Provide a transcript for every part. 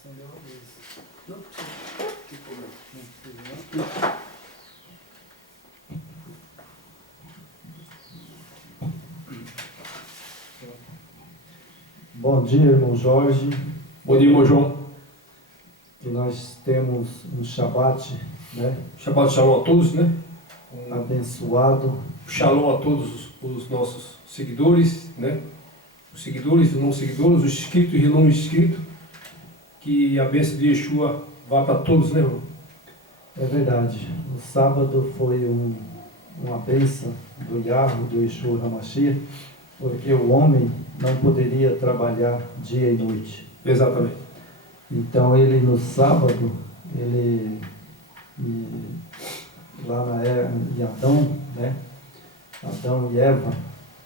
acendeu a luz. Não, que problema. Bom dia, irmão Jorge. Bom dia, irmão João. Que nós temos um Shabat, né? Shabbat Shalom a todos, né? Abençoado. Shalom a todos os nossos seguidores, né? Os seguidores e os não seguidores, os inscritos e não inscritos. Que a bênção de Yeshua vá para todos, né, irmão? É verdade. O sábado foi uma bênção do Yahweh, do Yeshua HaMashiach, porque o homem não poderia trabalhar dia e noite. Exatamente. Então ele no sábado, lá na era de Adão, né? Adão e Eva,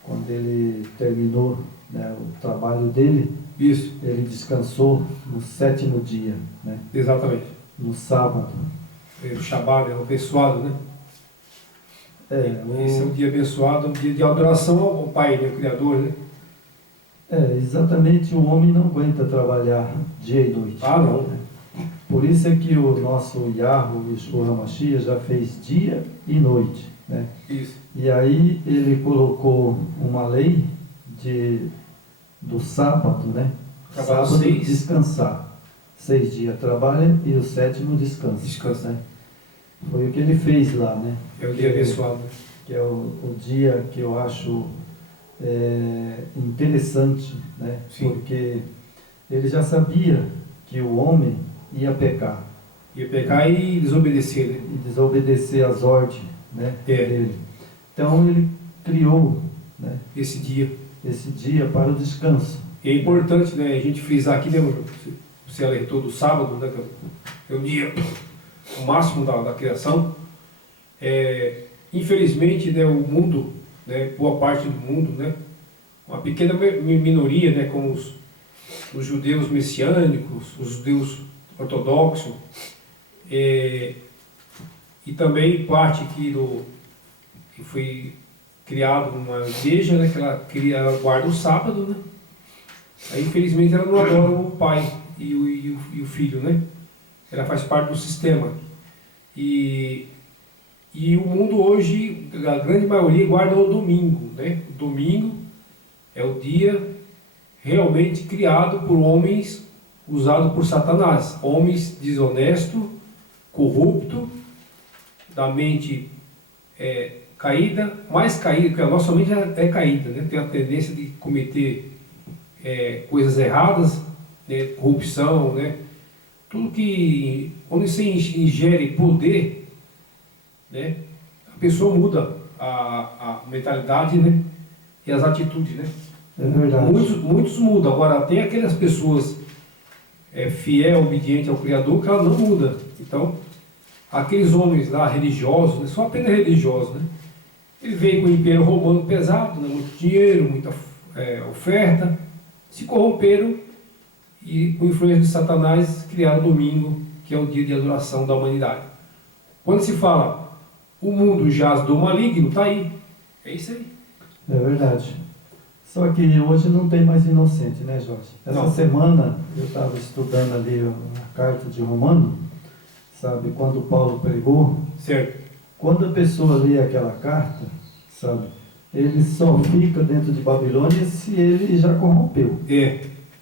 quando ele terminou, né, o trabalho dele, Isso. ele descansou no 7º dia, né? Exatamente. No sábado. O Shabbat é o abençoado, né? Esse é um dia abençoado, um dia de adoração ao Pai, né, o Criador, né? Exatamente, o homem não aguenta trabalhar dia e noite. Ah, não. Por isso é que o nosso Yahweh, Yeshua HaMashiach, já fez dia e noite, né? Isso. E aí ele colocou uma lei do sábado, né? Trabalho Sábado 6. descansar. 6 dias trabalha e o 7º descansa. Descansa. Né? Foi o que ele fez lá, né? É o dia abençoado. Que é o dia que eu acho interessante, né? Sim. Porque ele já sabia que o homem ia pecar. Ia pecar e desobedecer, né? E desobedecer às ordens, né, É. dele. Então ele criou, né, Esse dia. esse dia para o descanso. E é importante, né, a gente frisar aqui, né, você alertou do sábado, né, que é o dia, o máximo da criação. Infelizmente, né, o mundo, né, boa parte do mundo, né, uma pequena minoria, né, como os judeus messiânicos, os judeus ortodoxos, e também parte aqui que foi criado uma igreja, né, que ela guarda o sábado, né. Aí, infelizmente, ela não adora o pai e o filho, né? Ela faz parte do sistema. E o mundo hoje, a grande maioria, guarda o domingo, né? O domingo é o dia realmente criado por homens, usado por Satanás. Homens desonestos, corruptos, da mente caída, mais caída, porque a nossa mente é caída, né? Tem a tendência de cometer coisas erradas, né, corrupção, né, tudo que, quando você ingere poder, né, a pessoa muda a mentalidade, né, e as atitudes, né. É verdade. Muitos mudam, agora tem aquelas pessoas fiel, obediente ao Criador, que ela não muda. Então, aqueles homens lá religiosos, né, só apenas religiosos, né, ele veio com o Império Romano pesado, né, muito dinheiro, muita oferta, se corromperam e, com influência de Satanás, criaram o domingo, que é o dia de adoração da humanidade. Quando se fala o mundo jaz do maligno, está aí. É isso aí. É verdade. Só que hoje não tem mais inocente, né, Jorge? Essa semana eu estava estudando ali a carta de Romano, sabe, quando Paulo pregou. Certo. Quando a pessoa lê aquela carta, sabe, ele só fica dentro de Babilônia se ele já corrompeu.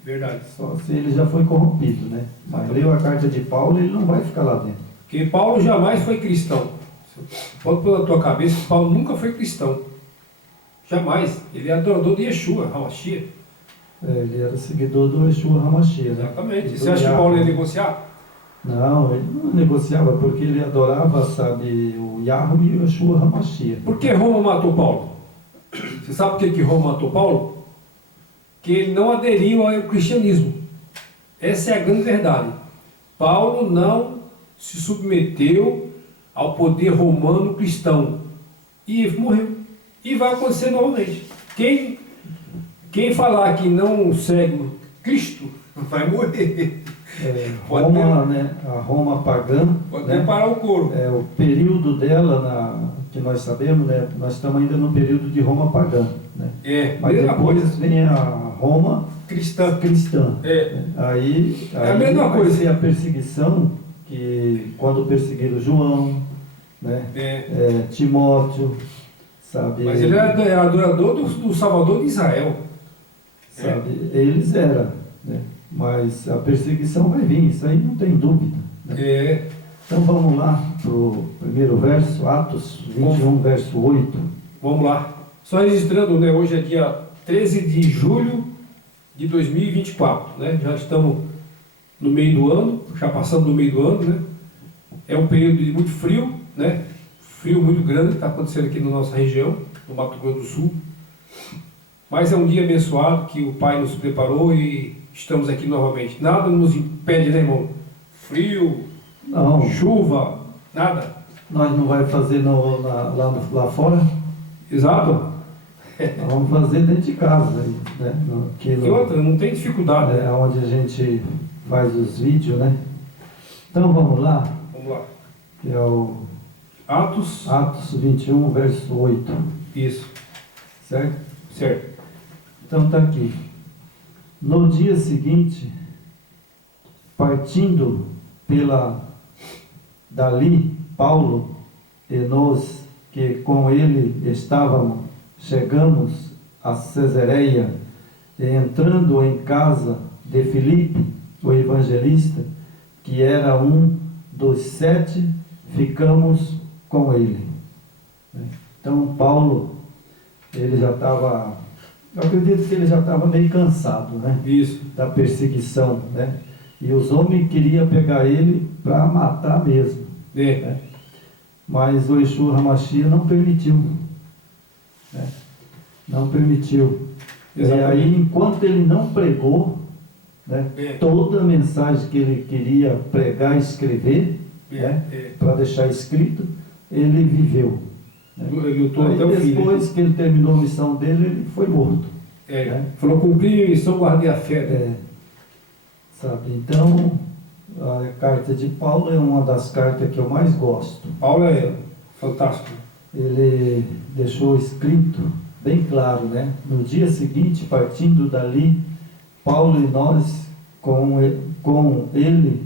Verdade. Só se ele já foi corrompido, né? Mas leu a carta de Paulo, ele não vai ficar lá dentro. Porque Paulo jamais foi cristão. Pode pôr na tua cabeça que Paulo nunca foi cristão. Jamais. Ele é adorador de Yeshua, HaMashiach. Ele era seguidor do Yeshua HaMashiach, né? Exatamente. Você acha que Paulo ia negociar? Não, ele não negociava porque ele adorava, sabe, o Yahweh e o Yeshua HaMashiach. Por que Roma matou Paulo? Você sabe por que Roma matou Paulo? Que ele não aderiu ao cristianismo. Essa é a grande verdade. Paulo não se submeteu ao poder romano cristão. E morreu. E vai acontecer novamente. Quem falar que não segue Cristo, vai morrer. Roma, né, a Roma pagã, Pode né, parar o couro. o período dela, que nós sabemos, né, nós estamos ainda no período de Roma pagã. né? Mas Mas mesma coisa. depois vem a Roma Cristã. cristã. É. Né? Aí a mesma vai coisa. ser a perseguição, que quando perseguiram João, né? Timóteo, sabe? Mas ele era adorador do Salvador de Israel. Sabe? Eles eram, né? Mas a perseguição vai vir, isso aí não tem dúvida. Né? Então vamos lá para o primeiro verso, Atos 21, verso 8. Vamos lá. Só registrando, né? Hoje é dia 13 de julho de 2024, né? Já estamos no meio do ano, já passando do meio do ano, né? É um período de muito frio, né? Frio muito grande que está acontecendo aqui na nossa região, no Mato Grosso do Sul. Mas é um dia abençoado que o Pai nos preparou e estamos aqui novamente. Nada nos impede, né, irmão? Frio, não, chuva, nada. Nós não vai fazer lá fora? Exato. Nós vamos fazer dentro de casa. Aí, né? E outra, não tem dificuldade. É onde a gente faz os vídeos, né? Então vamos lá. Vamos lá. Que é o Atos 21, verso 8. Isso. Certo? Certo. Então está aqui. No dia seguinte, partindo dali, Paulo e nós que com ele estávamos, chegamos a Cesareia e entrando em casa de Filipe, o evangelista, que era um dos 7, ficamos com ele. Então Paulo, ele já estava, eu acredito que ele já estava meio cansado, né? Isso. Da perseguição, né? E os homens queriam pegar ele para matar mesmo. Né? Mas o Yeshua HaMashiach não permitiu. Né? Não permitiu. Exatamente. E aí, enquanto ele não pregou, né, toda a mensagem que ele queria pregar e escrever, né, para deixar escrito, ele viveu. Né? Ele lutou até o fim. Depois que ele terminou a missão dele, ele foi morto. Né? Falou, cumprir a missão, guardei a fé. Né? Sabe? Então, a carta de Paulo é uma das cartas que eu mais gosto. Paulo é fantástico. Ele deixou escrito bem claro, né? No dia seguinte, partindo dali, Paulo e nós com ele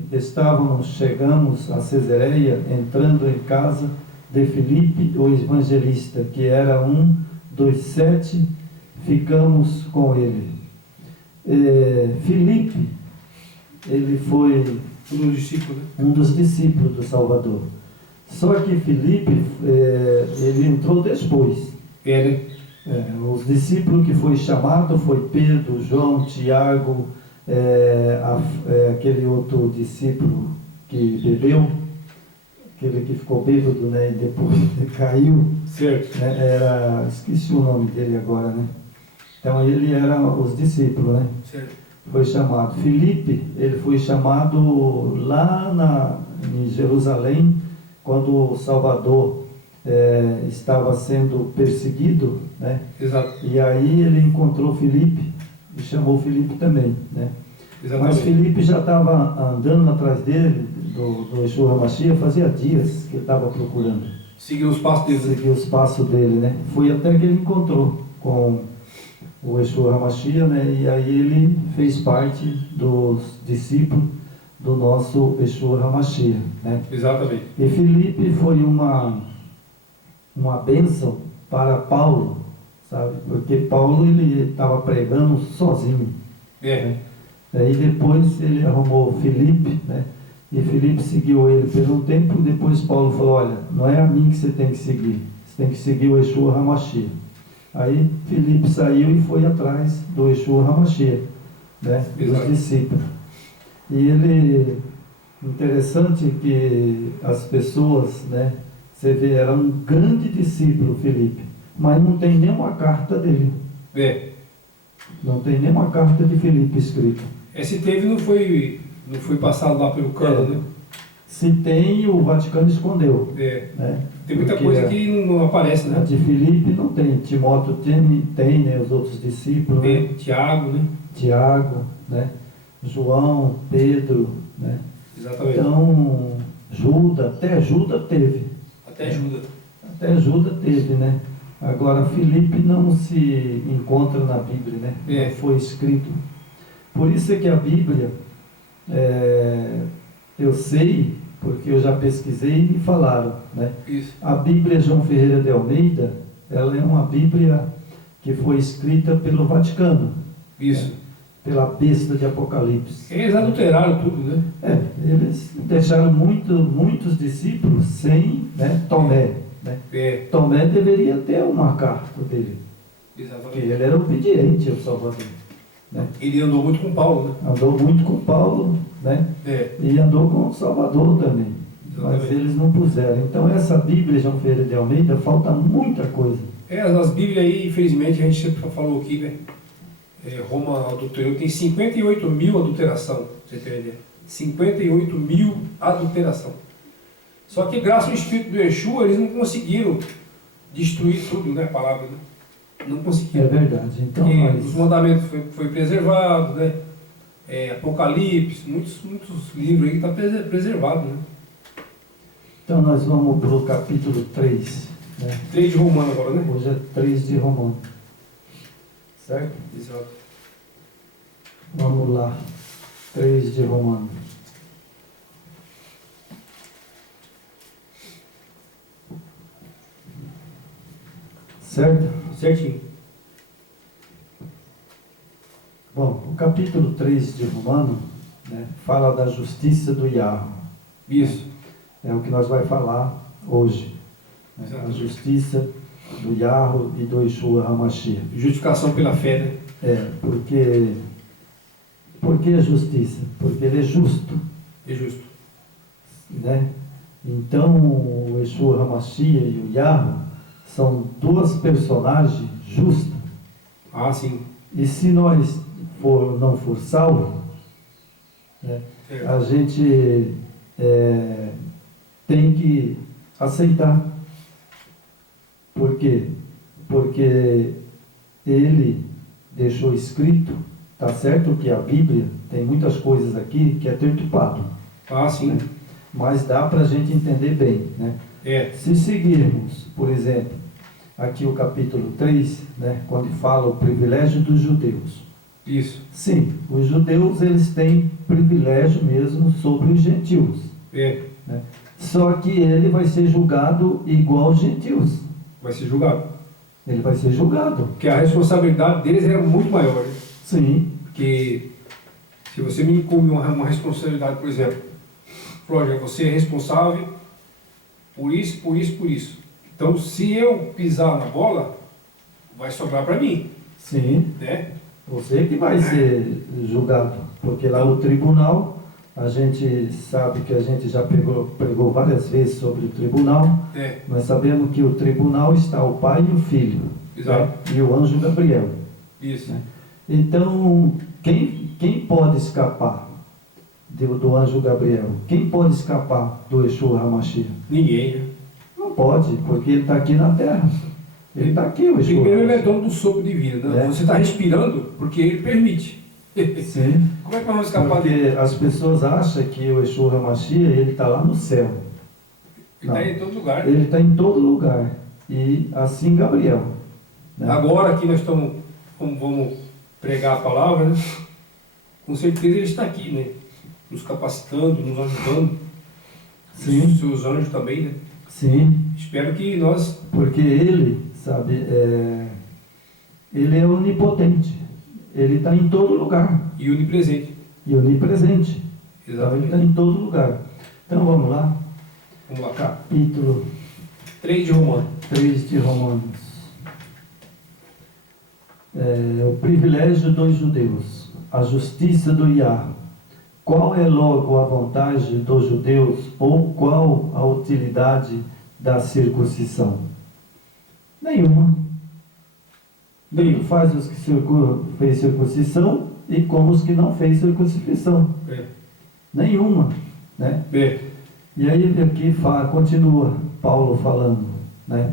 chegamos a Cesareia, entrando em casa de Filipe, o evangelista, que era um dos 7, ficamos com ele. Filipe, ele foi um dos discípulos do Salvador. Só que Filipe, ele entrou depois. Os discípulos que foi chamado foi Pedro, João, Tiago, aquele outro discípulo que bebeu, aquele que ficou bêbado, né, e depois caiu. Certo. Né, esqueci o nome dele agora, né? Então ele era os discípulos, né? Certo. Foi chamado. Filipe, ele foi chamado lá em Jerusalém, quando o Salvador estava sendo perseguido, né? Exato. E aí ele encontrou Filipe e chamou Filipe também, né? Exatamente. Mas Filipe já estava andando atrás dele, do Yeshua HaMashiach, fazia dias que ele estava procurando. Seguiu os passos dele. Seguiu os passos dele, né? Foi até que ele encontrou com o Yeshua HaMashiach, né? E aí ele fez parte dos discípulos do nosso Yeshua HaMashiach, né? Exatamente. E Filipe foi uma bênção para Paulo, sabe? Porque Paulo, ele estava pregando sozinho. Né? Aí depois ele arrumou Filipe, né? E Filipe seguiu ele por um tempo, e depois Paulo falou, olha, não é a mim que você tem que seguir, você tem que seguir o Yeshua HaMashiach. Aí Filipe saiu e foi atrás do Yeshua HaMashiach, né? Dos discípulos. E ele, interessante que as pessoas, né? Você vê, era um grande discípulo, Filipe, mas não tem nenhuma carta dele. Não tem nenhuma carta de Filipe escrita. Se teve, não foi passado lá pelo cano, né? Se tem, o Vaticano escondeu. Né? Tem muita coisa que não aparece, né? A de Filipe não tem. Timóteo tem, né? Os outros discípulos. Né? Tiago, né? Tiago, né? João, Pedro, né? Exatamente. Então, até Judas teve. Até Judas. Até Judas teve, né? Agora, Filipe não se encontra na Bíblia, né? Não foi escrito. Por isso é que a Bíblia, eu sei, porque eu já pesquisei e me falaram, né? Isso. A Bíblia João Ferreira de Almeida, ela é uma Bíblia que foi escrita pelo Vaticano. Isso. Né? Pela besta de Apocalipse. Eles adulteraram tudo, né? Eles deixaram muitos discípulos sem, né, Tomé. Né? Tomé deveria ter uma carta dele. Exatamente. Porque ele era obediente ao Salvador. Né? Ele andou muito com Paulo, né? Andou muito com Paulo, né? E andou com o Salvador também. Exatamente. Mas eles não puseram. Então essa Bíblia João Ferreira de Almeida, falta muita coisa. As Bíblias aí, infelizmente, a gente sempre falou aqui, né? Roma adulterou, tem 58 mil adulteração, pra você ter uma ideia. 58 mil adulteração. Só que graças ao Espírito do Yeshua, eles não conseguiram destruir tudo, né, a palavra, né? Não conseguiram. É verdade. Então, os mandamentos foi preservado, né? Apocalipse, muitos livros aí estão preservados, né? Então nós vamos para o capítulo 3. Né? 3 de Romano agora, né? Hoje é 3 de Romano. Certo? Exato. Vamos lá. 3 de Romano. Certo? Certinho. Bom, o capítulo 3 de Romano, né, fala da justiça do Yahweh. Isso. É o que nós vamos falar hoje. Né? A justiça do Yahweh e do Yeshua HaMashiach. Justificação pela fé, né? Porque a justiça? Porque ele é justo. É justo. Né? Então, o Yeshua HaMashiach e o Yahweh são duas personagens justas. Ah, sim. E se nós não for salvo, né, a gente tem que aceitar. Por quê? Porque ele deixou escrito, tá certo que a Bíblia tem muitas coisas aqui que é perturbado. Ah, sim. Né? Mas dá para a gente entender bem. Né? Se seguirmos, por exemplo, aqui o capítulo 3, né, quando fala o privilégio dos judeus. Isso. Sim, os judeus eles têm privilégio mesmo sobre os gentios. Né? Só que ele vai ser julgado igual aos gentios. Vai ser julgado. Ele vai ser julgado. Porque a responsabilidade deles era muito maior. Né? Sim. Porque se você me incumbe uma responsabilidade, por exemplo, Flávio, você é responsável por isso, por isso, por isso. Então, se eu pisar na bola, vai sobrar para mim. Sim. Né? Você que vai ser julgado. Porque lá no tribunal, a gente sabe que a gente já pregou várias vezes sobre o tribunal. Nós sabemos que o tribunal está o pai e o filho. Exato. Né? E o anjo Gabriel. Isso. Né? Então, quem pode escapar do anjo Gabriel? Quem pode escapar do Yeshua HaMashiach? Ninguém, né? Não pode, porque ele está aqui na terra. Ele está aqui, o Yeshua. Primeiro, ele é dono do sopro de vida. Né? Você está respirando porque ele permite. Sim. Como é que nós vamos escapar porque dele? as pessoas acham que o Yeshua HaMashiach, ele está lá no céu. Ele está em todo lugar. Ele está em todo lugar. E assim Gabriel. Né? Agora aqui nós estamos, como vamos pregar a palavra, né? Com certeza ele está aqui, né? Nos capacitando, nos ajudando. Sim. Os seus anjos também, né? Sim. Espero que nós... Porque ele, sabe, ele é onipotente. Ele está em todo lugar. E onipresente. E onipresente. Então, ele está em todo lugar. Então vamos lá. Vamos lá. Capítulo 3 de Romanos. 3 de Romanos. O privilégio dos judeus. A justiça do Yahweh. Qual é logo a vantagem dos judeus ou qual a utilidade da circuncisão? Nenhuma. Tanto faz os que fez circuncisão e como os que não fez circuncisão. Nenhuma. Né? E aí aqui continua Paulo falando, né?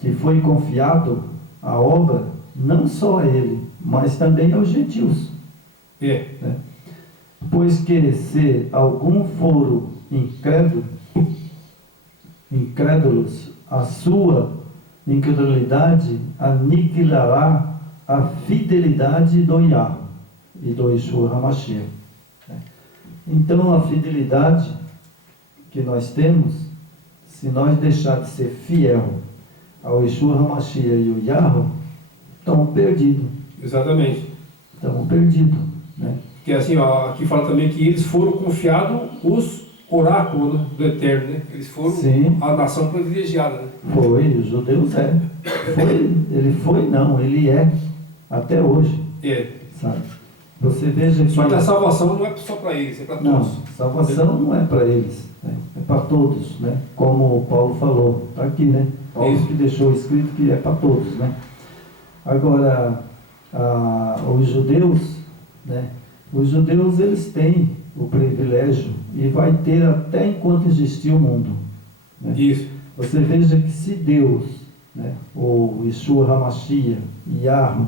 Que foi confiado a obra não só a ele, mas também aos gentios. Né? Pois que se algum for incrédulo, incrédulos, a sua incredulidade aniquilará a fidelidade do Yahweh e do Yeshua HaMashiach. Então, a fidelidade que nós temos, se nós deixar de ser fiel ao Yeshua HaMashiach e o Yahweh, estamos perdidos. Exatamente. Estamos perdidos, né? Que assim, ó, aqui fala também que eles foram confiados os oráculos, né, do Eterno, né? Eles foram Sim. a nação privilegiada, né? Foi, os judeus ele é, até hoje, sabe? Você veja que... Só que a salvação não é só para eles, é para todos. Não, salvação não é para eles, né? É para todos, né? Como o Paulo falou, está aqui, né? Paulo Isso. que deixou escrito que é para todos, né? Agora, os judeus, né? Os judeus, eles têm o privilégio e vai ter até enquanto existir o mundo, né? Isso. Você veja que se Deus, né, o Yeshua HaMashiach, Yahweh,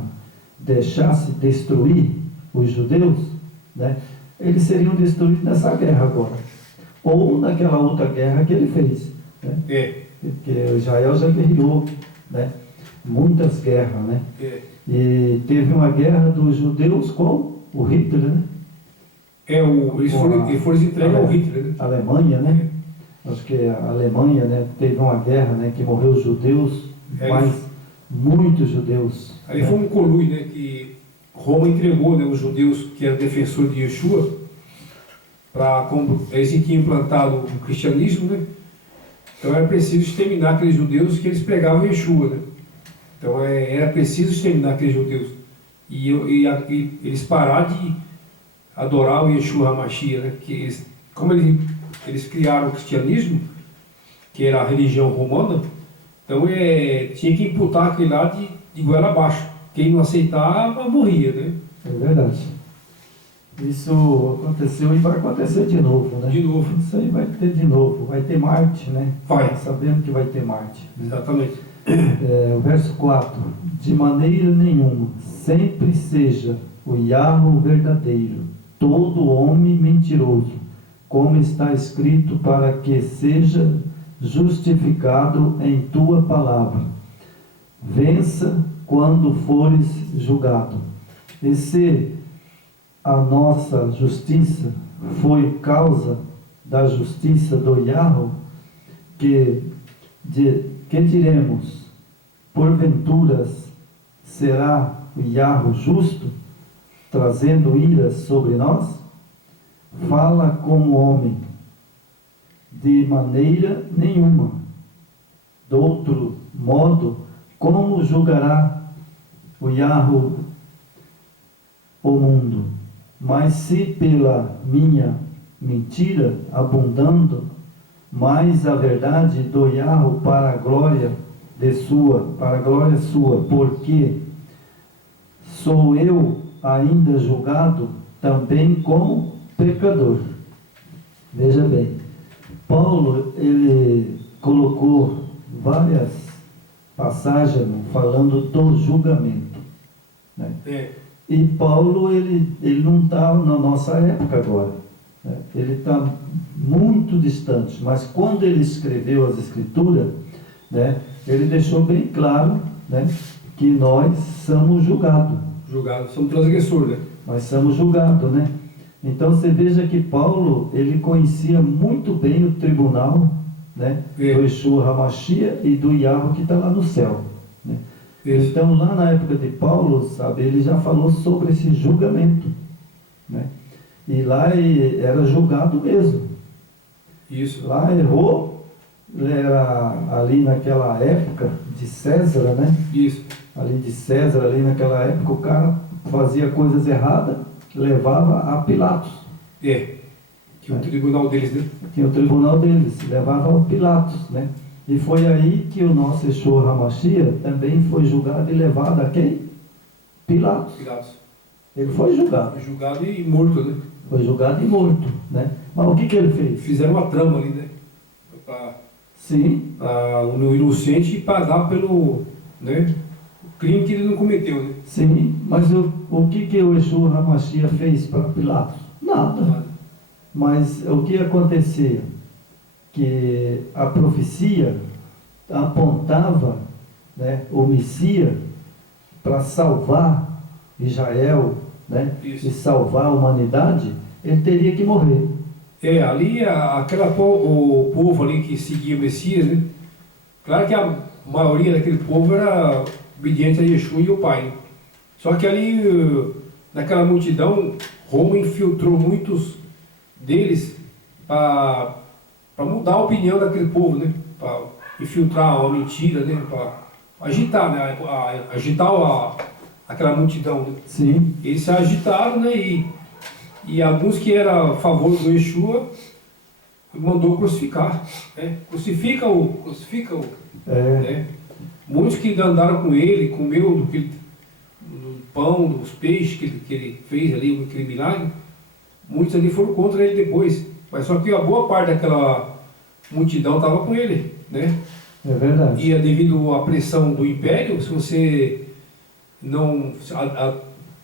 deixasse destruir os judeus, né, eles seriam destruídos nessa guerra agora, ou naquela outra guerra que ele fez, né? Porque Israel já guerreou, né, muitas guerras, né? E teve uma guerra dos judeus com o Hitler, né? Eles foram entregues ao Hitler, né? Alemanha, né? Acho que a Alemanha, né, teve uma guerra, né, que morreu judeus, mas muitos judeus. Ali né? foi um conluio, né, que Roma entregou, né, os judeus que eram defensores de Yeshua, como eles tinham implantado o cristianismo, né? Então era preciso exterminar aqueles judeus que eles pregavam Yeshua, né? Então era preciso exterminar aqueles judeus. E eles pararam de adorar o Yeshua HaMashiach, né? Que como eles criaram o cristianismo, que era a religião romana, então tinha que imputar aquele lá de goela abaixo. Quem não aceitava, morria, né? É verdade. Isso aconteceu e vai acontecer de novo, né? De novo. Isso aí vai ter de novo, vai ter Marte, né? Vai. Sabemos que vai ter Marte. Exatamente. O verso 4. De maneira nenhuma, sempre seja o Yahweh verdadeiro, todo homem mentiroso, como está escrito, para que seja justificado em tua palavra. Vença quando fores julgado. E se a nossa justiça foi causa da justiça do Yahweh, que diremos, porventura será o Yahweh justo, trazendo ira sobre nós? Fala como homem, de maneira nenhuma. De outro modo, como julgará o Yahweh o mundo? Mas se pela minha mentira abundando, mais a verdade do Yahweh para a glória sua, porque sou eu ainda julgado também como pecador. Veja bem, Paulo, ele colocou várias passagens falando do julgamento, né? E Paulo, ele não está na nossa época agora, né? Ele está muito distante, mas quando ele escreveu as Escrituras, né, ele deixou bem claro, né, que nós somos julgados. Somos transgressores, né? Nós somos julgados, né? Então você veja que Paulo, ele conhecia muito bem o tribunal, né, do Yeshua HaMashiach e do Yahweh que está lá no céu, né? Então lá na época de Paulo, sabe, ele já falou sobre esse julgamento, né? E lá ele era julgado mesmo. Isso. Lá errou, era ali naquela época de César, né? Isso. Ali de César, ali naquela época, o cara fazia coisas erradas, levava a Pilatos. Tinha o tribunal deles, né? Tinha o tribunal deles, levava a Pilatos, né? E foi aí que o nosso Yeshua HaMashiach também foi julgado e levado a quem? Pilatos. Ele foi julgado. Foi julgado e morto, né? Foi julgado e morto, né? Mas o que ele fez? Fizeram uma trama ali, né? Sim. O inocente pagar pelo, né, o crime que ele não cometeu, né? Sim, mas o que o Yeshua HaMashiach fez para Pilatos? Nada. Mas o que acontecia? que a profecia apontava, né, o Messias para salvar Israel, né, Isso. e salvar a humanidade, ele teria que morrer. Ali, o povo ali que seguia o Messias, né? Claro que a maioria daquele povo era obediente a Yeshua e o Pai. Só que ali, naquela multidão, Roma infiltrou muitos deles para mudar a opinião daquele povo, né? Para infiltrar uma mentira, né? Para agitar, né? Agitar aquela multidão, né? Sim, Eles se agitaram, né? E alguns que eram a favor do Yeshua mandou crucificar, né? Crucifica-o, né? Muitos que andaram com ele, comeu do pão, dos peixes que ele fez ali, aquele milagre, muitos ali foram contra ele depois. Mas só que a boa parte daquela multidão estava com ele, né? é verdade. E devido à pressão do império, se você não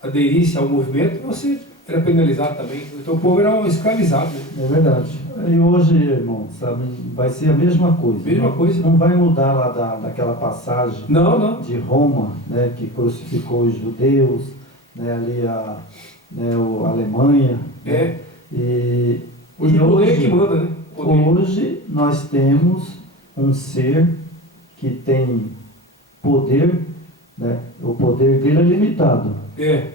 aderisse ao movimento, você era penalizado também. Então o povo era escravizado, né? É verdade. E hoje, irmão, sabe, vai ser a mesma coisa. Mesma coisa. Não vai mudar lá daquela passagem Não. de Roma, né, que crucificou os judeus, né, ali a Alemanha. É. E Hoje o poder é que manda, né? Hoje nós temos um ser que tem poder, né? O poder dele é limitado,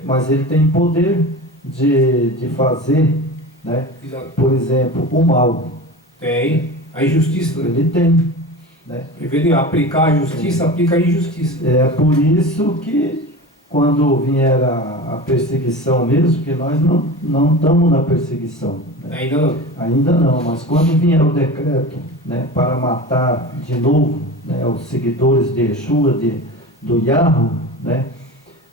mas ele tem poder de fazer, né? Exato. Por exemplo, o mal. Tem. A injustiça, né? Ele tem, né? Em vez de aplicar a justiça, aplica a injustiça. É por isso que quando vier a perseguição mesmo, que nós não estamos na perseguição, né? Ainda não. Ainda não, mas quando vier o decreto, né, para matar de novo, né, os seguidores de Yeshua, do Yahweh, né,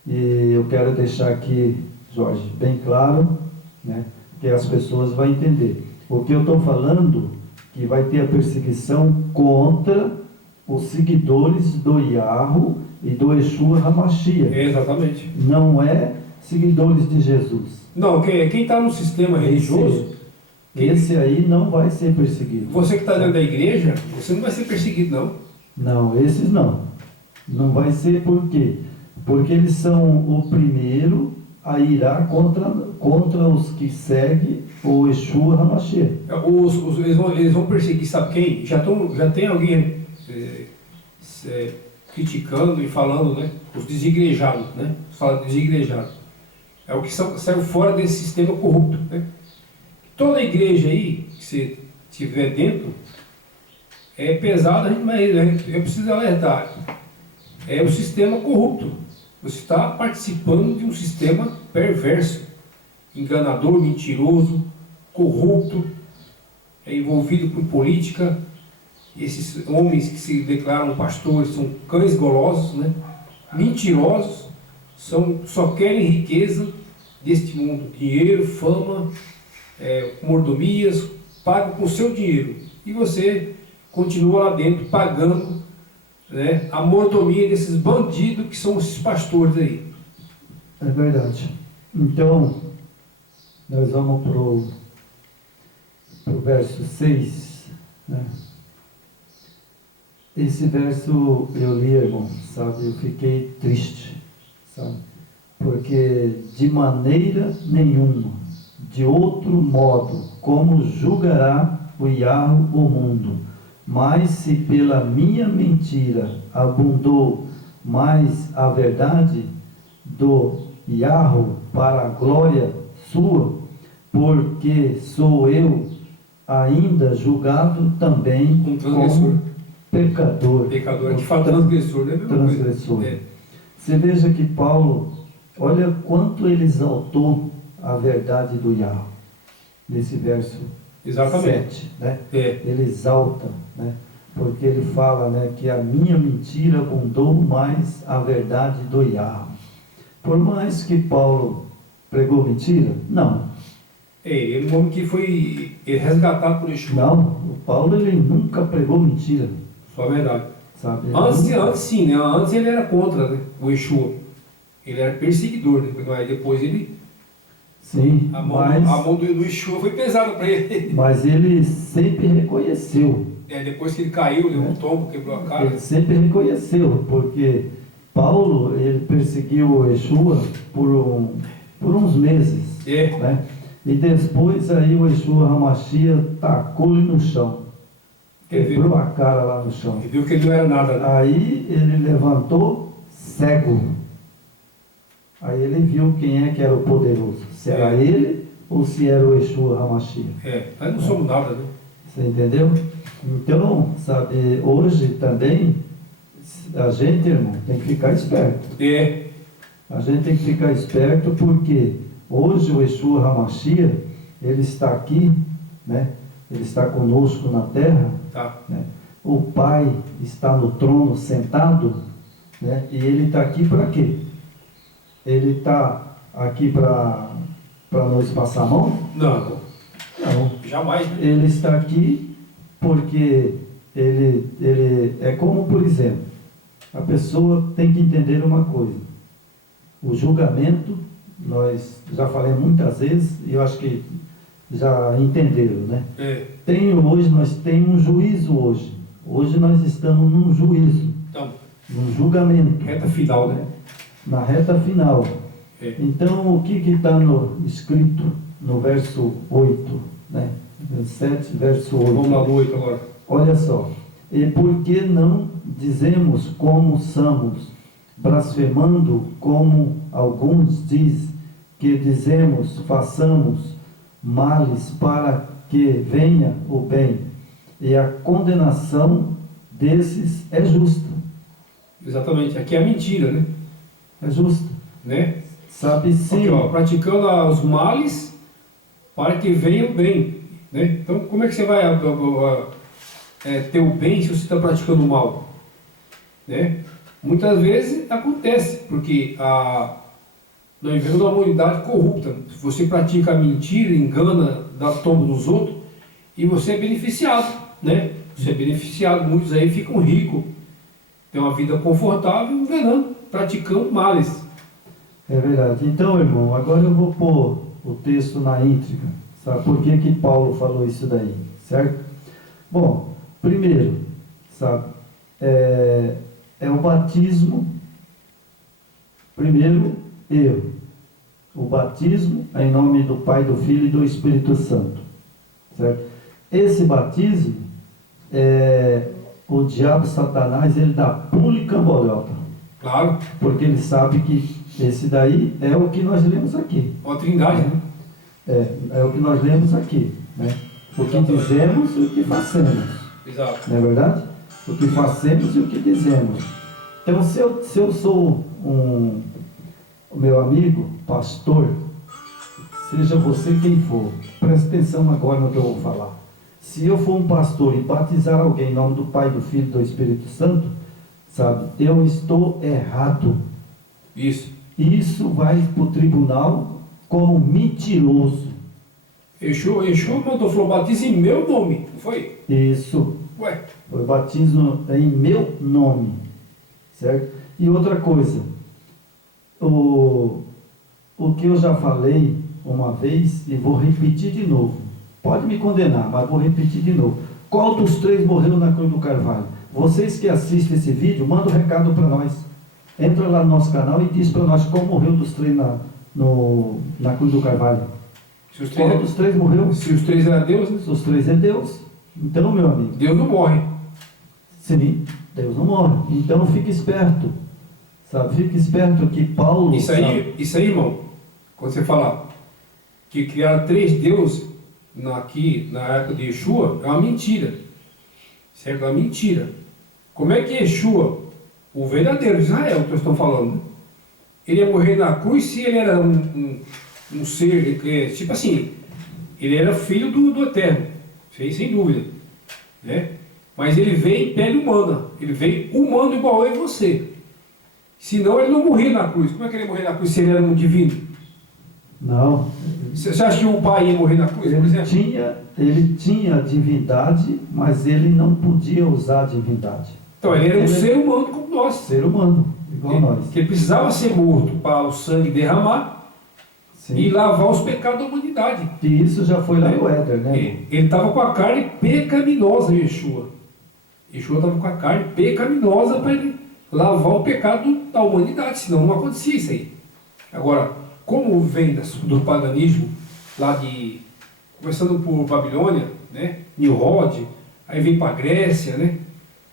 e eu quero deixar aqui, Jorge, bem claro, né, que as pessoas vão entender. O que eu estou falando, que vai ter a perseguição contra os seguidores do Yahweh e do Yeshua HaMashiach. Exatamente. Não é seguidores de Jesus. Não, quem está no sistema religioso, Esse aí não vai ser perseguido. você que está dentro da igreja, você não vai ser perseguido, não. Não, esses não. Não vai ser por quê? Porque eles são o primeiro a irá contra os que seguem o Yeshua HaMashiach. Eles vão perseguir, sabe quem? Já tem alguém criticando e falando, né? Os desigrejados, né? Fala desigrejados. É o que saiu fora desse sistema corrupto, né? Toda igreja aí, que você estiver dentro, é pesada, mas eu preciso alertar. É o sistema corrupto. Você está participando de um sistema perverso, enganador, mentiroso, corrupto, envolvido com política. Esses homens que se declaram pastores são cães golosos, né? Mentirosos, só querem riqueza deste mundo, dinheiro, fama, mordomias, pagam com o seu dinheiro. E você continua lá dentro pagando, né, a mordomia desses bandidos que são esses pastores aí. É verdade. Então, nós vamos para o verso 6, né? Esse verso eu li, irmão, sabe, eu fiquei triste, sabe, porque de maneira nenhuma, de outro modo, como julgará o Yahweh o mundo, mas se pela minha mentira abundou mais a verdade do Yahweh para a glória sua, porque sou eu ainda julgado também Um transgressor. como pecador. Pecador, que fala transgressor, né? Transgressor. Você veja que Paulo, olha quanto ele exaltou a verdade do Yahweh, nesse verso Exatamente. 7, né? É. Ele exalta, né? Porque ele fala, né, que a minha mentira abundou mais a verdade do Yahweh. Por mais que Paulo pregou mentira, não. Ele é um homem que foi resgatado por Yeshua. Não, o Paulo ele nunca pregou mentira, Só a verdade. sabe? Antes sim, né? Antes ele era contra, né, o Yeshua. Ele era perseguidor, né? Mas depois ele Sim, A mão do Yeshua foi pesada para ele. mas ele sempre reconheceu. Depois que ele caiu, levou um tombo, quebrou a cara. Ele sempre reconheceu, porque Paulo, ele perseguiu o Yeshua por uns meses. Né? E depois aí o Yeshua Hamashia tacou-lhe no chão. Quebrou a cara lá no chão. E viu que ele não era nada, né? Aí ele levantou cego. Aí ele viu quem é que era o poderoso. Se era ele ou se era o Yeshua Hamashia. Nós não somos nada, né? Você entendeu? Então, sabe, hoje também a gente, irmão, tem que ficar esperto. A gente tem que ficar esperto porque hoje o Yeshua Hamashia, ele está aqui, né? Ele está conosco na terra. Né? O Pai está no trono sentado, né? E ele está aqui para quê? Ele está aqui para nós passar a mão? Não. Jamais. Né? Ele está aqui porque ele é como, por exemplo, a pessoa tem que entender uma coisa. O julgamento, nós já falei muitas vezes, e eu acho que já entenderam, né? Nós temos um juízo hoje. Hoje nós estamos num juízo, num julgamento. Reta final, né? Na reta final. Então, o que está escrito no verso 8, né? 7, verso 8. Vamos lá no 8 agora. Olha só. E por que não dizemos como somos, blasfemando como alguns dizem, que dizemos, façamos males para que venha o bem, e a condenação desses é justa. Exatamente, aqui é a mentira, né? É justa. Né? Sabe sim. Aqui, praticando os males para que venha o bem. Né? Então, como é que você vai ter o bem se você está praticando o mal? Né? Muitas vezes acontece, porque nós vivemos uma humanidade corrupta. Você pratica a mentira, engana, dá tombo nos outros, e você é beneficiado. Né? Você é beneficiado. Muitos aí ficam ricos, têm uma vida confortável, enganando, praticando males. É verdade. Então, irmão, agora eu vou pôr o texto na íntegra. Sabe por que Paulo falou isso daí? Certo? Bom, primeiro, sabe, é o batismo. Primeiro erro. O batismo é em nome do Pai, do Filho e do Espírito Santo. Certo? Esse batismo, o diabo Satanás, ele dá pulo e cambalhota. Claro. Porque ele sabe que esse daí é o que nós lemos aqui. Uma trindade, né? É o que nós lemos aqui. Né? O que dizemos e o que fazemos. Exato. Não é verdade? O que fazemos e o que dizemos. Então, se eu sou o meu amigo, pastor, seja você quem for, preste atenção agora no que eu vou falar. Se eu for um pastor e batizar alguém em nome do Pai, do Filho e do Espírito Santo, sabe, eu estou errado. Isso vai para o tribunal como mentiroso. Yeshua falou, batize em meu nome, não foi? Isso. Ué? Foi batismo em meu nome. Certo? E outra coisa, o que eu já falei uma vez e vou repetir de novo. Pode me condenar, mas vou repetir de novo. Qual dos três morreu na cruz do Carvalho? Vocês que assistem esse vídeo, manda um recado para nós. Entra lá no nosso canal e diz para nós qual morreu dos três na cruz do Carvalho. Qual dos três morreu? Se os três eram Deus, né? Se os três é Deus. Então, meu amigo. Deus não morre. Sim, Deus não morre. Então fique esperto. Sabe? Fique esperto que Paulo. Isso aí, irmão, quando você fala que criaram três deuses aqui na época de Yeshua, é uma mentira. Certo? É uma mentira. Como é que Yeshua, o verdadeiro de Israel, que nós estamos falando, ele ia morrer na cruz se ele era um ser, tipo assim, ele era filho do Eterno, sem dúvida, né? Mas ele veio em pele humana, ele veio humano igual eu e você. Senão ele não morria na cruz. Como é que ele ia morrer na cruz se ele era um divino? Não. Você acha que o pai ia morrer na cruz, por exemplo? Ele tinha divindade, mas ele não podia usar a divindade. Então ele era um ser humano como nós. Ser humano, igual nós. Que ele precisava ser morto para o sangue derramar. Sim. e lavar os pecados da humanidade. E isso já foi lá no Éder, né? Ele estava com a carne pecaminosa, Yeshua. Yeshua estava com a carne pecaminosa para ele lavar o pecado da humanidade, senão não acontecia isso aí. Agora, como vem do paganismo, lá começando por Babilônia, né? Nimrod, aí vem para a Grécia, né?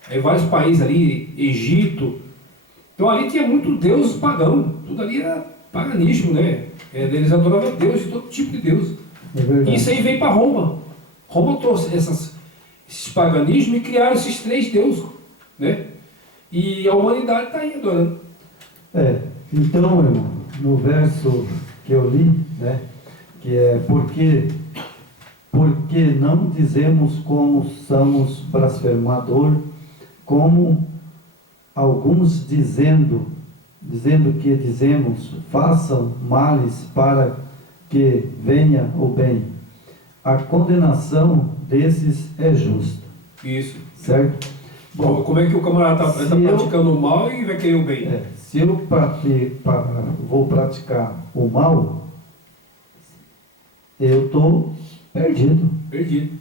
Aí vários países ali, Egito. Então ali tinha muito deus pagão, tudo ali era paganismo, né? Eles adoravam Deus, de todo tipo de Deus. É verdade. Isso aí veio para Roma. Roma trouxe esses paganismos e criaram esses 3 deuses, né? E a humanidade está aí adorando. Então, irmão, no verso que eu li, né, que é porque não dizemos como somos blasfemador, como alguns dizendo que dizemos, façam males para que venha o bem. A condenação desses é justa. Isso. Certo? Bom, como é que o camarada está praticando o mal e vai querer o bem? Se eu vou praticar o mal, eu estou perdido. Perdido.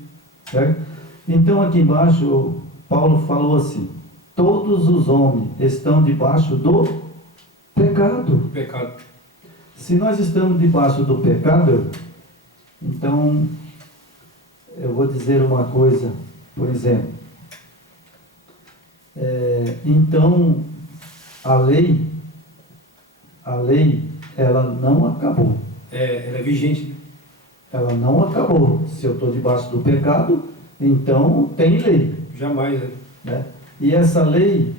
Certo? Então aqui embaixo, Paulo falou assim, todos os homens estão debaixo do pecado. Pecado. Se nós estamos debaixo do pecado, então eu vou dizer uma coisa, por exemplo, então a lei, ela não acabou. Ela é vigente. Ela não acabou. Se eu estou debaixo do pecado, então tem lei. Jamais, Né? E essa lei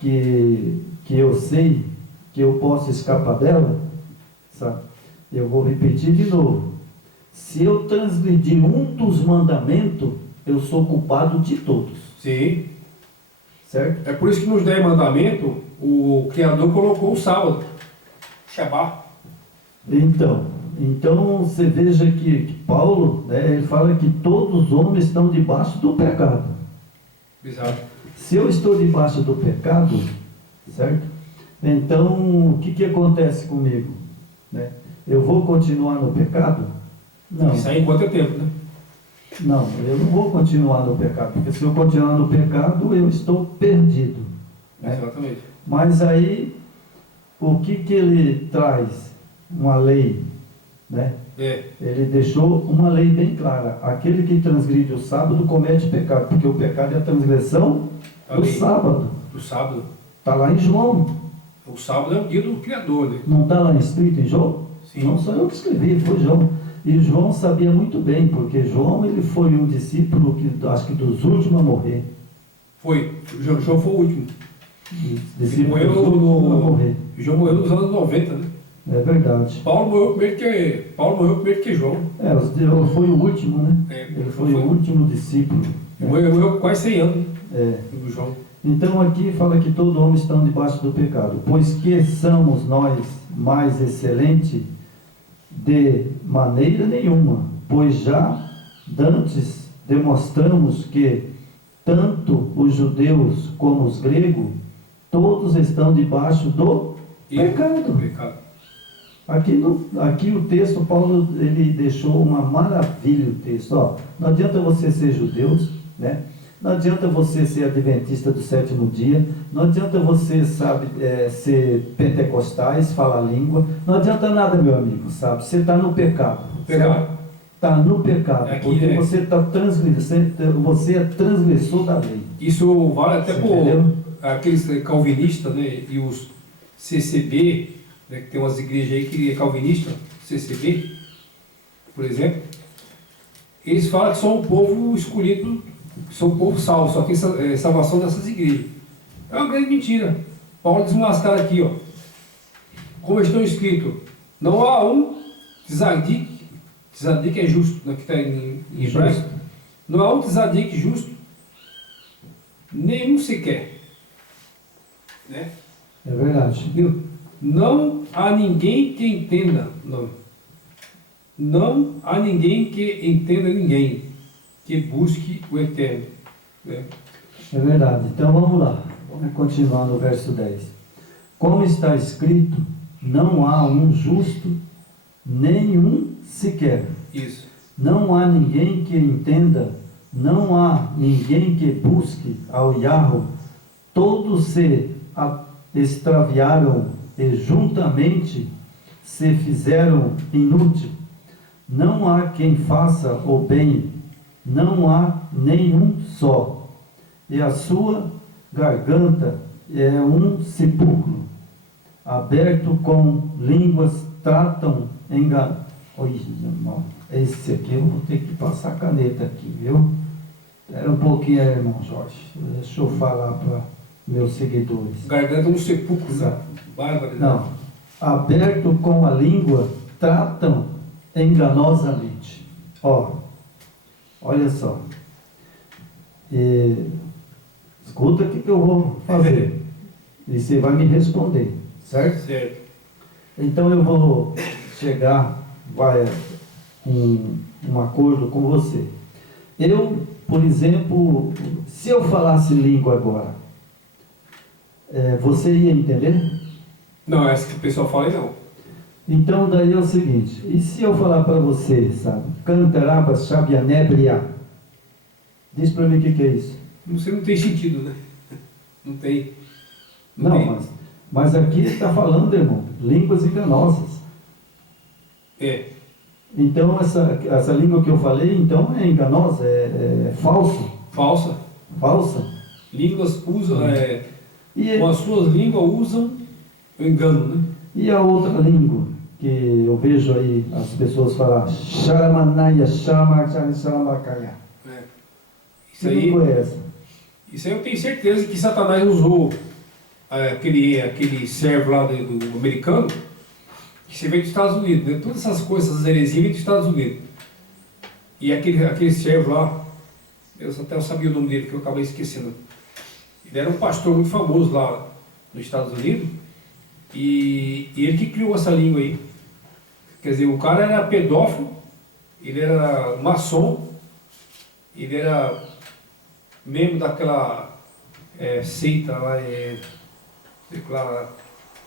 que eu sei que eu posso escapar dela, sabe? Eu vou repetir de novo. Se eu transgredir um dos mandamentos, eu sou culpado de todos. Sim. Certo? É por isso que nos 10 mandamentos, o Criador colocou o sábado. Shabá. Então você veja que Paulo, né, ele fala que todos os homens estão debaixo do pecado. Exato. Se eu estou debaixo do pecado, certo? Então, o que acontece comigo? Né? Eu vou continuar no pecado? Não. Isso aí enquanto é tempo, né? Não, eu não vou continuar no pecado, porque se eu continuar no pecado, eu estou perdido. Né? Exatamente. Mas aí, o que ele traz? Uma lei, né? Ele deixou uma lei bem clara. Aquele que transgride o sábado comete pecado, porque o pecado é a transgressão do sábado. Do sábado. Está lá em João. O sábado é o dia do Criador, né? Não está lá escrito em João? Sim. Não sou eu que escrevi, foi João. E João sabia muito bem, porque João ele foi um discípulo que acho que dos últimos a morrer. Foi. João foi o último. Discípulo dos últimos a morrer. João morreu nos anos 90, né? É verdade. Paulo morreu primeiro que João. Foi o último, né? Ele foi o último discípulo. Morreu quase 100 anos, do João. Então aqui fala que todo homem está debaixo do pecado. Pois que somos nós mais excelentes? De maneira nenhuma. Pois já dantes demonstramos que tanto os judeus como os gregos, todos estão debaixo do pecado. Aqui o texto, Paulo, ele deixou uma maravilha o texto. Ó, não adianta você ser judeu, né? Não adianta você ser adventista do 7º dia, não adianta você, ser pentecostais, falar língua, não adianta nada, meu amigo, sabe? Você está no pecado. Está no pecado, porque você está transgressando, você é transgressor da lei. Isso vale até por aqueles calvinistas, né? E os CCB, né, que tem umas igrejas aí que é calvinista, CCB, por exemplo, eles falam que são um povo escolhido, que são um povo salvo, só tem salvação dessas igrejas. É uma grande mentira. Paulo desmascara aqui, ó. Como estão escrito, não há um tzadik é justo, né, que está em hebraico, não há um tzadik justo, nenhum sequer. Né? É verdade. Não há ninguém que entenda, não há ninguém que entenda ninguém, que busque o eterno. Né? É verdade. Então vamos lá, vamos continuar no verso 10. Como está escrito, não há um justo, nenhum sequer. Isso. Não há ninguém que entenda, não há ninguém que busque ao Yahweh. Todos se extraviaram e juntamente se fizeram inútil. Não há quem faça o bem, não há nenhum só. E a sua garganta é um sepulcro, aberto com línguas tratam engano. Oi, irmão, esse aqui eu vou ter que passar a caneta aqui, viu? Espera um pouquinho aí, irmão Jorge. Deixa eu falar para meus seguidores. Garganta é um sepulcro, né? Bárbaro. Não. Aberto com a língua, tratam enganosamente. Ó, olha só. Escuta o que eu vou fazer. E você vai me responder, certo? Certo. Então eu vou chegar um acordo com você. Eu, por exemplo, se eu falasse língua agora, você ia entender? Não, essa que o pessoal fala aí não. Então daí é o seguinte, e se eu falar para você, sabe, Cantaraba Shabianebria, diz para mim o que é isso? Você não tem sentido, né? Não tem. Não, tem. mas aqui está falando, irmão, línguas enganosas. É. Então essa língua que eu falei, então é enganosa, é falsa. Falsa. Falsa. Línguas usam, E, com as suas línguas usam o engano, né? e a outra língua que eu vejo aí as pessoas falar, Sharamanaya, Sharamakaya. Isso Que aí, língua é essa? isso aí eu tenho certeza que Satanás usou aquele servo lá do americano, que se veio dos Estados Unidos, né? Todas essas coisas, essas heresias vêm dos Estados Unidos. E aquele servo lá, eu até sabia o nome dele, que eu acabei esquecendo. Ele era um pastor muito famoso lá nos Estados Unidos, e ele que criou essa língua aí. Quer dizer, o cara era pedófilo, ele era maçom, ele era membro daquela seita lá,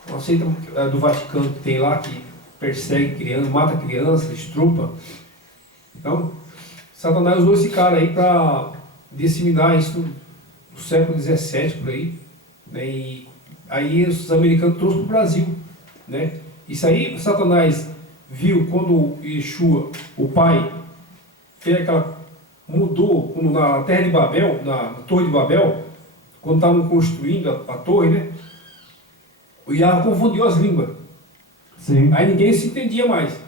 uma seita do Vaticano que tem lá, que persegue criança, mata criança, estrupa. Então, Satanás usou esse cara aí para disseminar isso no século XVII, por aí, né? E aí os americanos trouxeram para o Brasil, né? Isso aí Satanás viu quando Yeshua, o pai, fez mudou na terra de Babel, na torre de Babel, quando estavam construindo a torre, né? O Yahweh confundiu as línguas. Sim. Aí ninguém se entendia mais.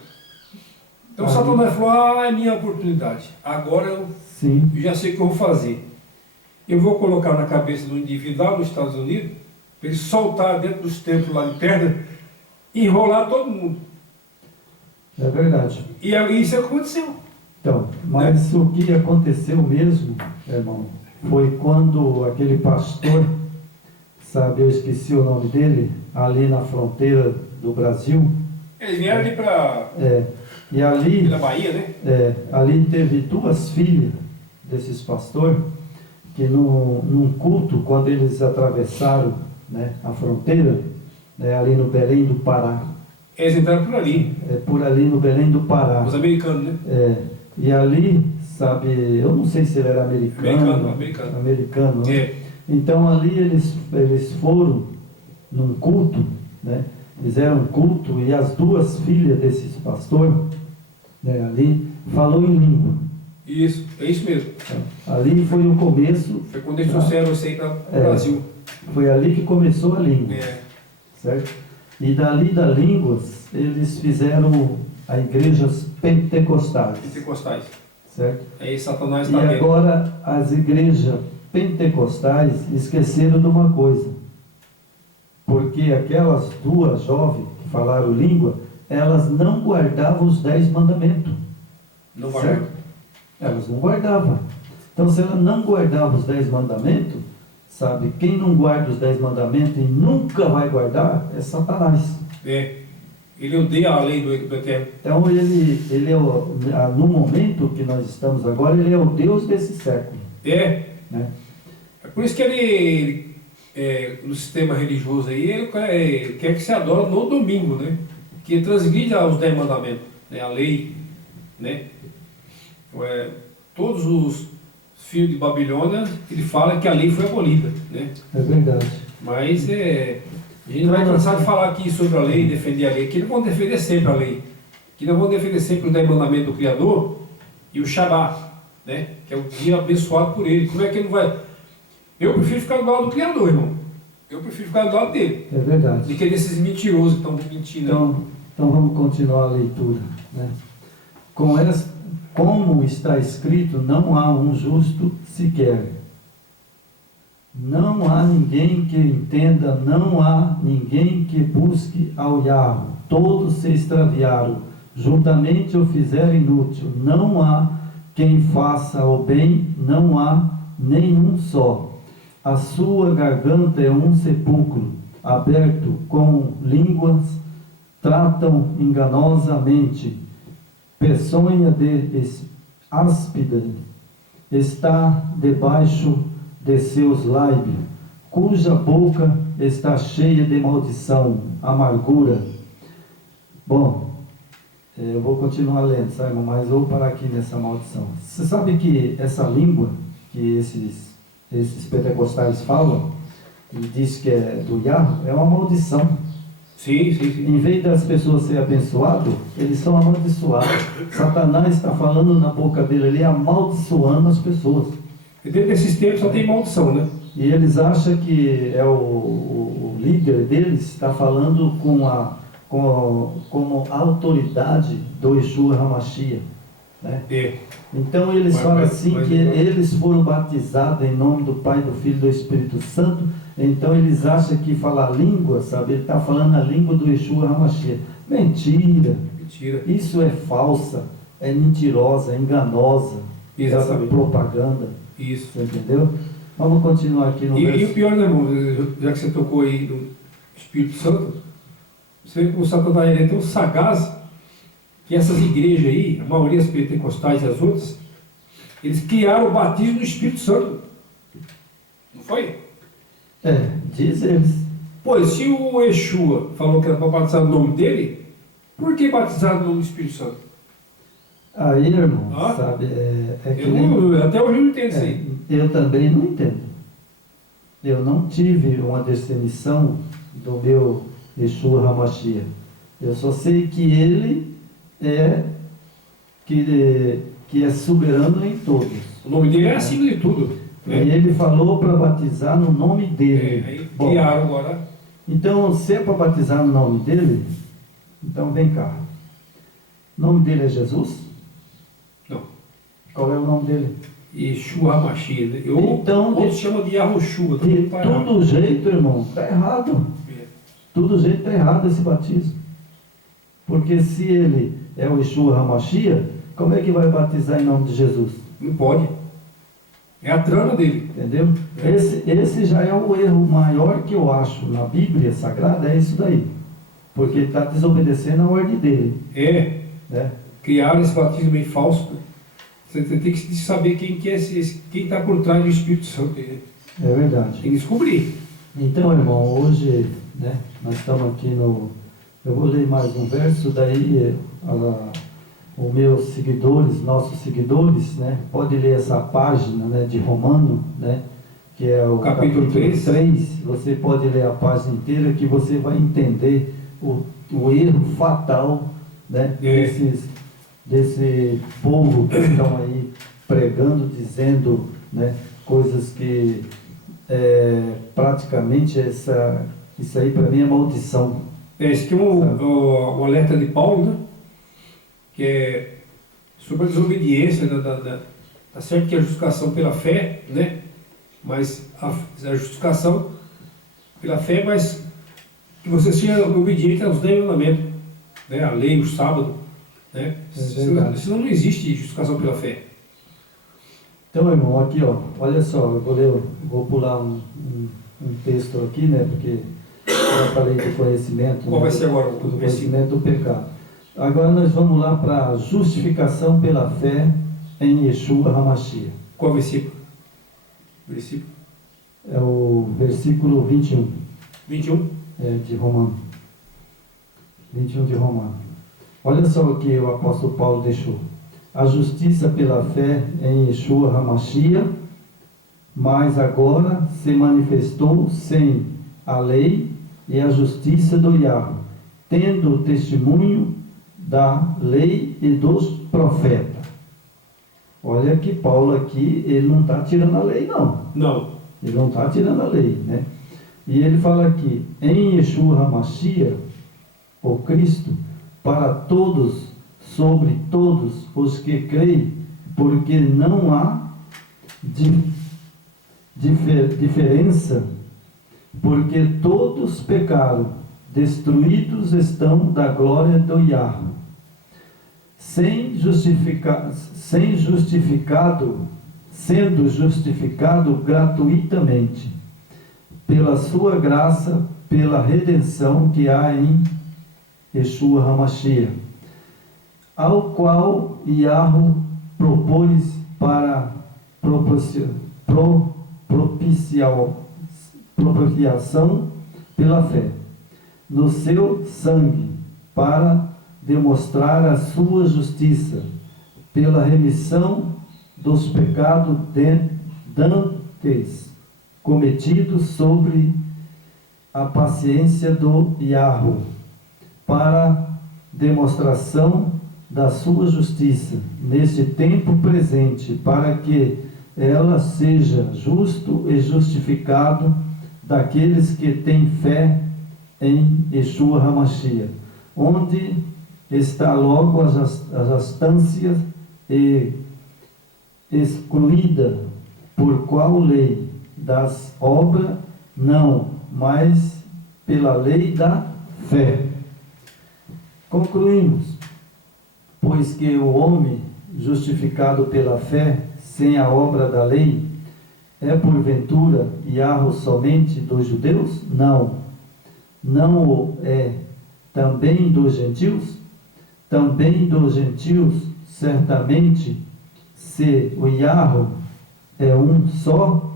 Então Satanás falou, é minha oportunidade. Agora eu já sei o que eu vou fazer. Eu vou colocar na cabeça do indivíduo lá nos Estados Unidos, para ele soltar dentro dos templos lá de perto e enrolar todo mundo. É verdade. E isso aconteceu. Então, mas o que aconteceu mesmo, irmão, foi quando aquele pastor, sabe, eu esqueci o nome dele, ali na fronteira do Brasil. Eles vieram ali para e ali, pela Bahia, né? ali teve duas filhas desses pastores, que num culto, quando eles atravessaram, né, a fronteira, ali no Belém do Pará. Eles entraram por ali. Por ali no Belém do Pará. Os americanos, né? E ali, sabe, eu não sei se ele era americano. Americano, né? Então ali eles foram num culto, né? Fizeram um culto e as duas filhas desses pastores, né, ali, falou em língua. Isso, é isso mesmo. Ali foi o começo. Foi quando eles trouxeram isso aí para o Brasil. Foi ali que começou a língua. Certo? E dali das línguas, eles fizeram as igrejas pentecostais. Pentecostais. Certo? Aí Satanás e está vendo. Agora as igrejas pentecostais esqueceram de uma coisa. Porque aquelas duas jovens que falaram língua, elas não guardavam os 10 mandamentos. Não guardavam? Elas não guardavam. Então, se ela não guardava os 10 mandamentos, sabe, quem não guarda os 10 mandamentos e nunca vai guardar é Satanás. Ele odeia a lei do Eterno. Então, ele é no momento que nós estamos agora, ele é o Deus desse século. Né? É por isso que ele no sistema religioso aí, ele quer que se adore no domingo, né? que transgride os 10 mandamentos, né? A lei, né? Todos os filhos de Babilônia, ele fala que a lei foi abolida, né? É verdade. Mas a gente não vai cansar de falar aqui sobre a lei, defender a lei, que não vão defender sempre a lei, que não vão defender sempre os 10 mandamentos do Criador e o Shabat, né? Que é o dia abençoado por ele. Como é que ele não vai... Eu prefiro ficar do lado do Criador, irmão. Eu prefiro ficar do lado dele. É verdade. Do que desses mentirosos que estão mentindo. Então vamos continuar a leitura, né? Como está escrito, não há um justo sequer. Não há ninguém que entenda, não há ninguém que busque ao Yahweh. Todos se extraviaram, juntamente o fizeram inútil. Não há quem faça o bem, não há nenhum só. A sua garganta é um sepulcro aberto, com línguas tratam enganosamente. Peçonha de áspida está debaixo de seus lábios, cuja boca está cheia de maldição, amargura. Bom, eu vou continuar lendo, Simon, mas eu vou parar aqui nessa maldição. Você sabe que essa língua que esses pentecostais falam, e diz que é do Yahweh, é uma maldição. Sim, sim, sim. Em vez das pessoas serem abençoadas, eles são amaldiçoados. Satanás está falando na boca dele, ele amaldiçoando as pessoas. E dentro desses tempos só tem maldição, né? E eles acham que é o líder deles está falando como autoridade do Yeshua HaMashiach, né? Então eles falam assim que eles foram batizados em nome do Pai, do Filho e do Espírito Santo. Então eles acham que falar língua, sabe? Ele está falando a língua do Yeshua HaMashiach. Mentira. Mentira. Isso é falsa, é mentirosa, é enganosa. Exatamente. Essa propaganda. Isso. Você entendeu? Vamos continuar aqui no verso. E o pior, né, irmão? Já que você tocou aí no Espírito Santo, você vê que o Satanás ele é tão sagaz que essas igrejas aí, a maioria das pentecostais e as outras, eles criaram o batismo do Espírito Santo. Não foi? Diz eles. Pois, se o Yeshua falou que era para batizar no nome dele, por que batizar no nome do Espírito Santo? Aí, irmão, sabe, até hoje eu não entendo isso aí. Eu também não entendo. Eu não tive uma definição do meu Yeshua HaMashiach. Eu só sei que ele que é soberano em todos. O nome dele é acima de tudo. E ele falou para batizar no nome dele. Aí criaram agora. Então, se é para batizar no nome dele, então vem cá. O nome dele é Jesus? Não. Qual é o nome dele? Yeshua HaMashiach. Então, outros chamam de Yahushua. De todo jeito, irmão, está errado. Todo jeito está errado esse batismo. Porque se ele é o Yeshua HaMashiach, como é que vai batizar em nome de Jesus? Não pode. É a trama dele. Entendeu? Esse já é o erro maior que eu acho na Bíblia Sagrada, é isso daí. Porque ele está desobedecendo a ordem dele. Né? Criaram esse batismo meio falso. Você tem que saber quem está por trás do Espírito Santo. É verdade. Tem que descobrir. Então, irmão, hoje, né, nós estamos aqui no... Eu vou ler mais um verso, daí os meus seguidores, nossos seguidores, né, pode ler essa página, né, de Romano, né, que é o capítulo 3. Você pode ler a página inteira que você vai entender o erro fatal, né, desse povo que estão aí pregando, dizendo, né, coisas que praticamente isso aí para mim é maldição. Esse aqui é um alerta de Paulo, né? Que é sobre a desobediência, tá certo que é a justificação pela fé, né? Mas a justificação pela fé, mas que você seja obediente aos 10 mandamentos, né? A lei, o sábado, né? Senão não existe justificação pela fé. Então, irmão, aqui, ó, olha só, eu vou pular um texto aqui, né? Porque eu falei do conhecimento. Qual vai ser agora o conhecimento do pecado. Agora nós vamos lá para a justificação pela fé em Yeshua HaMashiach. Qual versículo? É o versículo 21. 21? De Romano. 21 de Romanos. Olha só o que o apóstolo Paulo deixou. A justiça pela fé em Yeshua HaMashiach, mas agora se manifestou sem a lei e a justiça do Yahweh, tendo o testemunho da lei e dos profetas. Olha que Paulo aqui, ele não está tirando a lei, não. Não. Ele não está tirando a lei, né? E ele fala aqui, em Yeshua HaMashiach, o Cristo, para todos, sobre todos os que creem, porque não há diferença, porque todos pecaram, destruídos estão da glória do Yahweh, sendo justificado gratuitamente, pela sua graça, pela redenção que há em Yeshua HaMashiach, ao qual Yahweh propôs para propiciação pela fé, no seu sangue, para demonstrar a sua justiça, pela remissão dos pecados dantes cometidos sobre a paciência do Yahweh, para demonstração da sua justiça neste tempo presente, para que ela seja justo e justificado daqueles que têm fé em Yeshua HaMashiach, onde está logo as astâncias e excluída por qual lei das obras, não, mas pela lei da fé. Concluímos, pois que o homem justificado pela fé, sem a obra da lei, é porventura Yahweh somente dos judeus? Não. Não o é também dos gentios? Também dos gentios, certamente, se o Yahweh é um só,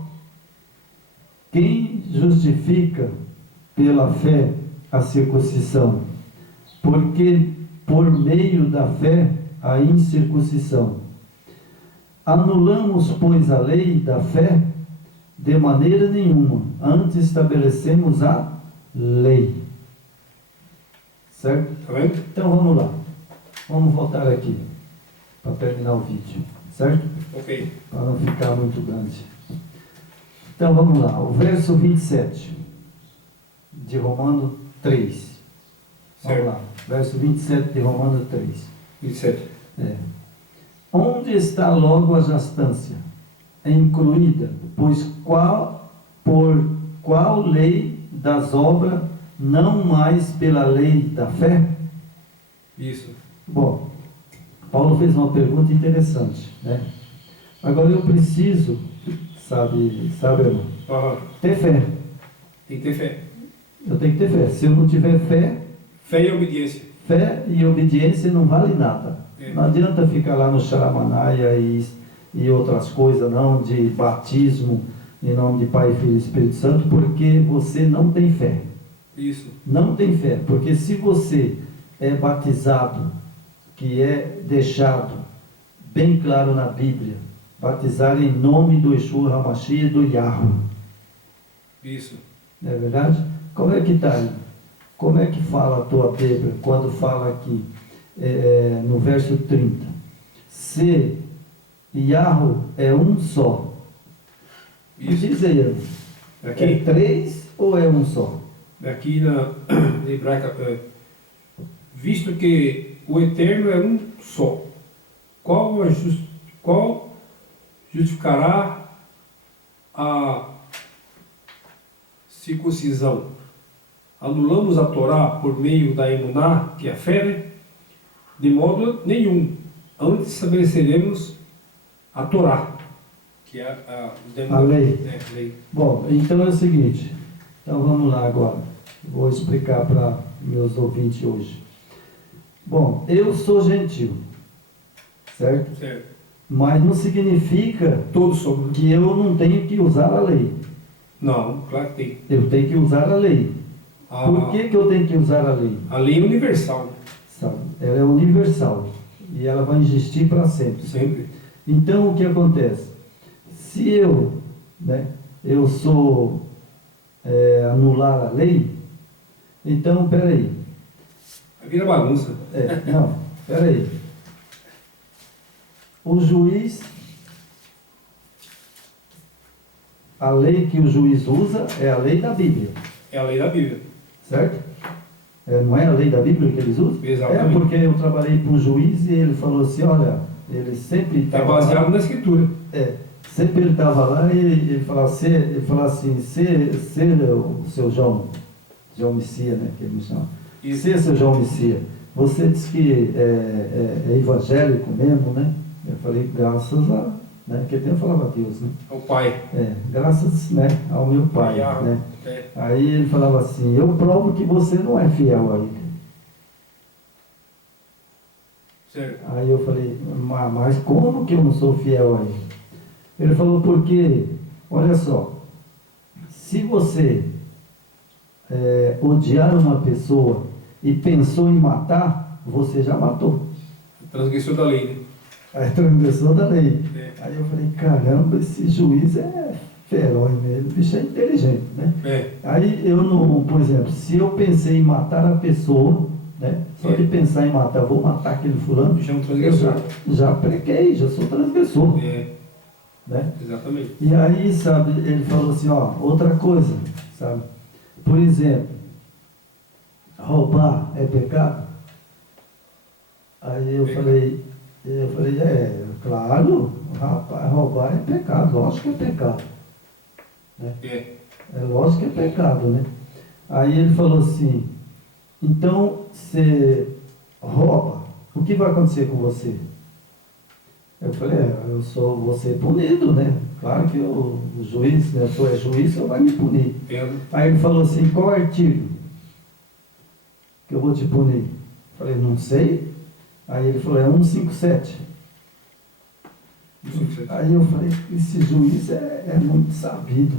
quem justifica pela fé a circuncisão? Porque por meio da fé a incircuncisão. Anulamos, pois, a lei da fé? De maneira nenhuma. Antes estabelecemos a lei. Certo? Tá vendo? Então vamos lá. Vamos voltar aqui para terminar o vídeo. Certo? Ok. Para não ficar muito grande. Então vamos lá. O verso 27 de Romanos 3. Vamos Certo. lá. Verso 27 de Romanos 3. 27. Onde está logo a jastância? É incluída, pois por qual lei das obras, não mais pela lei da fé? Isso. Bom, Paulo fez uma pergunta interessante, né? Agora eu preciso, sabe, irmão, ter fé. Tem que ter fé. Eu tenho que ter fé. Se eu não tiver fé, Fé e obediência. fé e obediência não vale nada. É. Não adianta ficar lá no Xaramanaia e outras coisas, não, de batismo em nome de Pai, Filho e Espírito Santo, porque você não tem fé. Isso. Não tem fé, porque se você é batizado, que é deixado bem claro na Bíblia, batizar em nome do Yeshua HaMashiach e do Yahweh. Isso. Não é verdade? Como é que está aí? Como é que fala a tua Bíblia quando fala aqui no verso 30? Se Yahweh é um só. Isso. Diz aí, irmão. Aqui, É três ou é um só? aqui na hebraica, visto que o Eterno é um só, qual justificará a circuncisão? Anulamos a Torá por meio da emuná, que é a fé, né? De modo nenhum. Antes estabeleceremos a Torá, que é A lei. A lei. Bom, então é o seguinte. Então vamos lá agora. Vou explicar para meus ouvintes hoje. Bom, eu sou gentil, certo? Certo. Mas não significa Todos somos. que eu não tenho que usar a lei. Não, claro que tem. Eu tenho que usar a lei. Por que eu tenho que usar a lei? A lei é universal, né? Sabe? Ela é universal e ela vai existir para sempre. Sempre. Então o que acontece? Se eu, né, eu sou anular a lei, então peraí. Vira bagunça. Não, peraí. O juiz, a lei que o juiz usa é a lei da Bíblia, É a lei da Bíblia. certo? Não é a lei da Bíblia que eles usam? Exatamente. É porque eu trabalhei para um juiz e ele falou assim, olha, ele sempre É estava baseado lá, na Escritura. sempre ele estava lá e ele falava assim, ser o seu João Messias, né, que ele me chama. Isso. Ser seu João Messias, você diz que é evangélico mesmo, né? Eu falei, graças a, né, que eu falava a Deus, né? É o Pai. Graças, né, ao meu pai, né? Aí ele falava assim, eu provo que você não é fiel a ele. Certo. Aí eu falei, mas como que eu não sou fiel a ele? Ele falou, porque, olha só, se você odiar uma pessoa e pensou em matar, você já matou. Transgressor da lei, né? É transgressor da lei. É. Aí eu falei, caramba, esse juiz é feroz mesmo, o bicho é inteligente, né? Aí eu não, por exemplo, se eu pensei em matar a pessoa, né? Só de pensar em matar, vou matar aquele fulano, Já é um eu transgressor. já preguei, já sou transgressor, É, né? exatamente. E aí, sabe, ele falou assim, ó, outra coisa, sabe? Por exemplo, roubar é pecado? Aí eu falei, claro, rapaz, roubar é pecado, lógico que é pecado. Né? É lógico que é pecado, né? Aí ele falou assim, então você rouba, o que vai acontecer com você? Eu falei, vou ser punido, né? Claro que o juiz, né? Se eu é juiz, eu vai me punir. Entendo. Aí ele falou assim, qual artigo que eu vou te punir? Eu falei, não sei. Aí ele falou, é 157. Aí eu falei, esse juiz é muito sabido,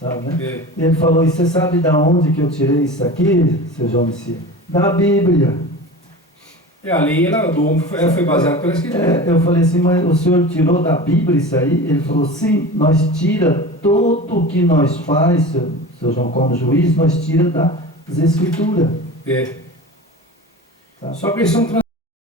sabe, né? E ele falou, e você sabe da onde que eu tirei isso aqui, seu João Messias? Da Bíblia. A lei do homem foi baseada pela Escritura. Eu falei assim, mas o senhor tirou da Bíblia isso aí? Ele falou, sim, nós tira tudo o que nós faz, seu João, como juiz, nós tira das Escrituras. Só que eles são